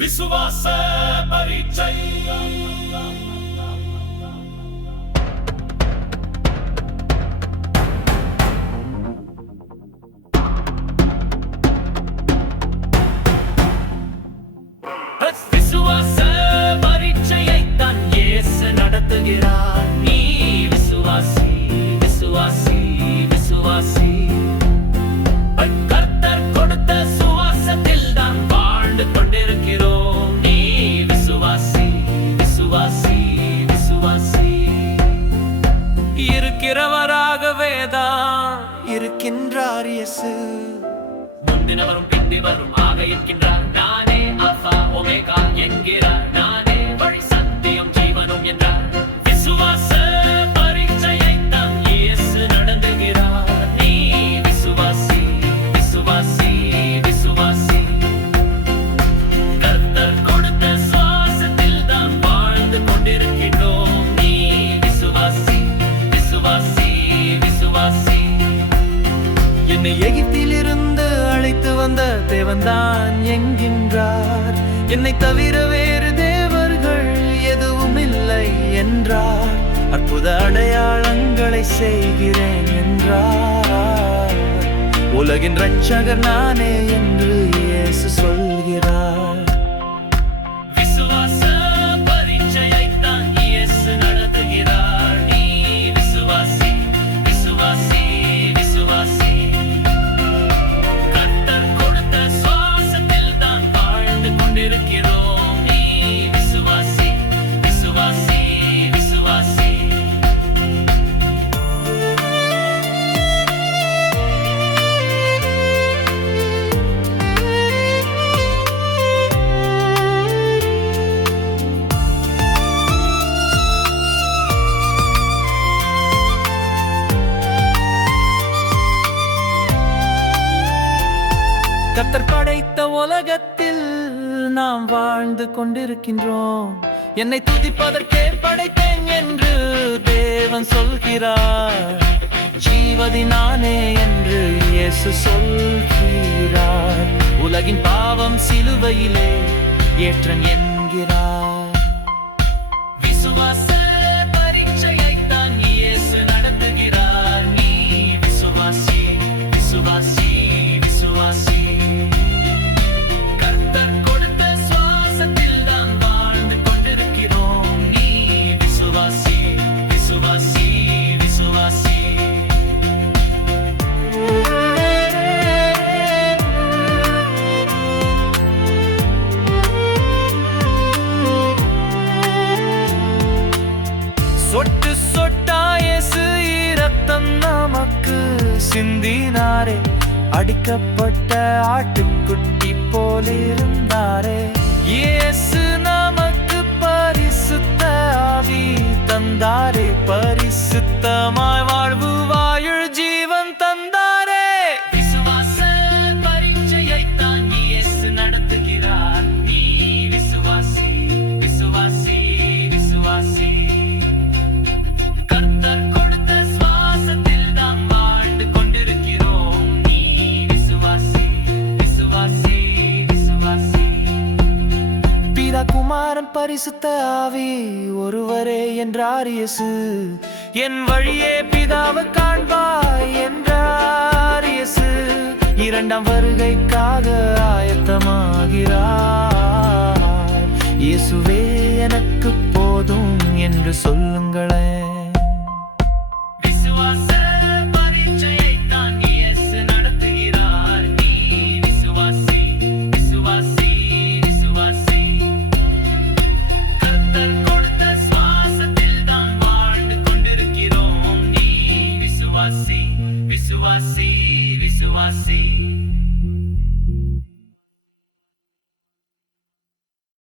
விசுவாச பரீட்சை. விசுவாச பரீட்சையைத்தான் இயேசு நடத்துகிறார். நீ விசுவாசி, விசுவாசி, விசுவாசி. கர்த்தர் கொடுத்த சுவாசத்தில் தான் வாழ்ந்து கொண்டிருக்கிறோம். நீ விசுவாசி, விசுவாசி, விசுவாசி. இருக்கிறவராகவேதான் இருக்கின்றார் இயேசு. முந்தினவரும் பிந்திவரும் ஆக இருக்கின்றார். நானே அல்பா ஒமேகா என்கிறார். நானே வழி சத்தியம் ஜீவனும் என்றார். விசுவாச பரீட்சையைத்தான் இயேசு நடத்துகிறார். நீ விசுவாசி, விசுவாசி, விசுவாசி. கர்த்தர் கொடுத்த சுவாசத்தில் தான் வாழ்ந்து கொண்டிருக்கின்றோம். நீ விசுவாசி, விசுவாசி, விசுவாசி. என்னை எகிப்திலிருந்து அழைத்து வந்த தேவன்தான் என்கின்றார். என்னை தவிர வேறு தேவர்கள் எதுவும் இல்லை என்றார். அற்புத அடையாளங்களை செய்கிறேன் என்றார். உலகின் இரட்சகர் நானே என்று இயேசு சொல்கிறார். விசுவாச பரீட்சையைத்தான் இயேசு நடத்துகிறார். நீ விசுவாசி, விசுவாசி, விசுவாசி. கர்த்தர் கொடுத்த சுவாசத்தில் தான் வாழ்ந்து கொண்டிருக்கிறோம். நீ விசுவாசி, விசுவாசி, விசுவாசி. கர்த்தர் படைத்த உலகத்தில் நாம் வாழ்ந்து கொண்டிருக்கின்றோம். என்னை துதிப்பதற்கே படைத்தேன் என்று தேவன் சொல்கிறார். ஜீவதி நானே என்று இயேசு சொல்கிறார். உலகின் பாவம் சிலுவையிலே ஏற்றன் என்கிறார். விசுவாச பரீட்சையைத்தான் இயேசு நடத்துகிறார். நீ விசுவாசி, விசுவாசி, விசுவாசி. கர்த்தர் கொடுத்த சுவாசத்தில் தான் வாழ்ந்து கொண்டிருக்கிறோம். நீ விசுவாசி, விசுவாசி, விசுவாசி. சொட்டு சொட்டா இயேசு இரத்தம் நமக்கு சிந்தினாரே. அடிக்கப்பட்ட ஆட்டுக்குட்டி போலிருந்தாரே. இயேசு நமக்கு பரிசுத்த ஆவி தந்தாரே. பரிசுத்தமாய் வாழ்வு வாயுள் ஜீவன் தந்தாரே. விசுவாச பரீட்சையைத்தான் இயேசு நடத்துகிறார். நீ விசுவாசி, விசுவாசி, விசுவாசி. கர்த்தர் கொடுத்த சுவாசத்தில் தான் வாழ்ந்து கொண்டிருக்கிறோம். நீ விசுவாசி, விசுவாசி, விசுவாசி. பிதா குமாரன் பரிசுத்த ஆவி ஒருவரே என்றார் இயேசு. என் வழியே பிதாவை காண்பாய் என்றார் இயேசு. இரண்டாம் வருகைக்காக ஆயத்தமாகிறார். இயேசுவே எனக்கு போதும் என்று சொல்லுங்களேன். விசுவாச பரீட்சையைத்தான் இயேசு நடத்துகிறார். நீ விசுவாசி, விசுவாசி, விசுவாசி. கர்த்தர் கொடுத்த சுவாசத்தில் தான் வாழ்ந்து கொண்டிருக்கிறோம். நீ விசுவாசி, விசுவாசி, விசுவாசி.